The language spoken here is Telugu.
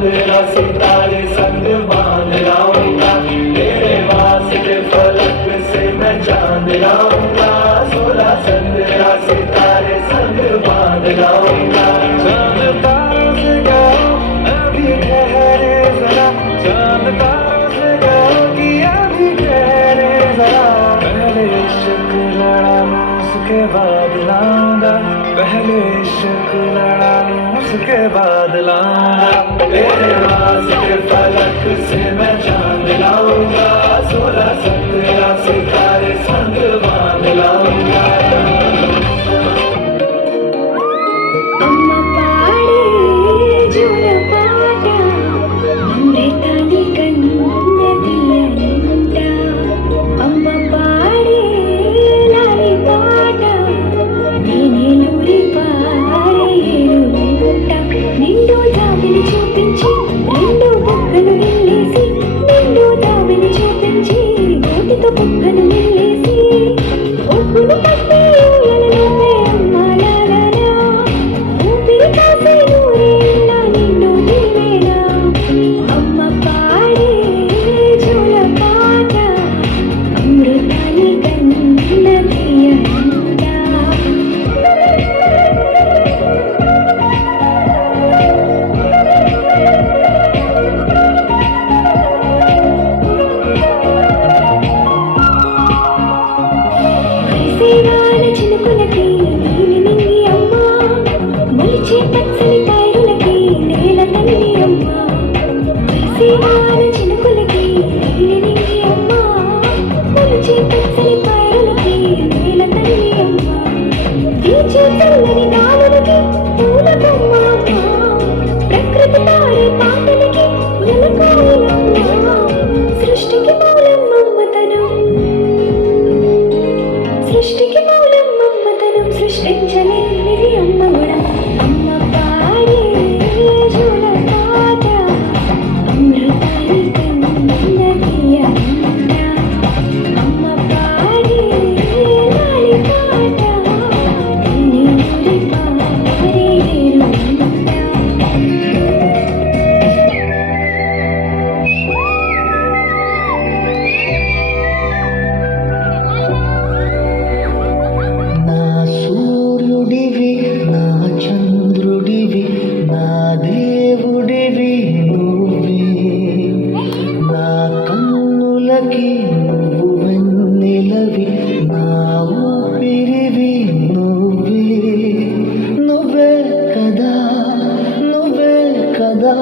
चंद्रा सितारे संग बांध लाऊंगा, तेरे वास्ते फलक से मैं चांद लाऊंगा, 16 चंद्रा सितारे संग बांध लाऊंगा। चांद तारों से गाओ अभी ठहरे जरा, चांद तारों से गाओ कि अभी ठहरे जरा, पहले इश्क लड़ा लूं उसके बाद लाऊंगा, पहले इश्क लड़ा लूं उसके बाद लाऊंगा, तेरे वास्ते फलक से मैं चांद लाऊंगा, 16 17 सितारे संग बांध लाऊंगा। అమ్మ పాడే జోలపాట అమృతాని కన్నెదియనంట, అమ్మ పాడే లాలి పాట నేనేలూరి పారేరుంట, నిండు దావిని చూపించి రెండు బుగ్గలు నిల్లేసి, నిండు దావిని చూపించి గోటితో బుగ్గలు నిల్లేసి, ఒప్పును పట్టి ఊయలలోనే అమ్మ లాలనా, ఊపిరి కాసే నూరేళ్ళ నిన్ను నీవేనా, అమ్మ పాడే జోలపాట అమృతాని కన్నెదియనంట. పరిసేవాల చినుకులకి నీలి నింగి అమ్మ, మొలిచే పచ్చని పైరులకి నేల తల్లి అమ్మ, పరిసేవాల చినుకులకి నీలి నింగి అమ్మ, మొలిచే పచ్చని పైరులకి నేల తల్లి అమ్మ, తీర్చే చల్లని గాలులకి పూల బొమ్మ అమ్మ, ప్రకృతి పాడే పాటలకి నెలకోయిలమ్మ, సృష్టికి మూలం మమ్మతనం, సృష్టికి మూలం మమ్మతనం, సృష్టించలేనిది అమ్మ గుణం, అమ్మ పాడే జోలపాట అమృతాని కన్నెదియనంట, అమ్మ పాడే లాలి పాట నేనేలూరి పారేరుంట. నా సూర్యుడివి నా చంద్రుడివి నా దేవుడివి నువ్వే, నా కన్నులకి నువ్వు వెన్నెలవి, నా ఊపిరివి నువ్వే, నువ్వే కదా నువ్వే కదా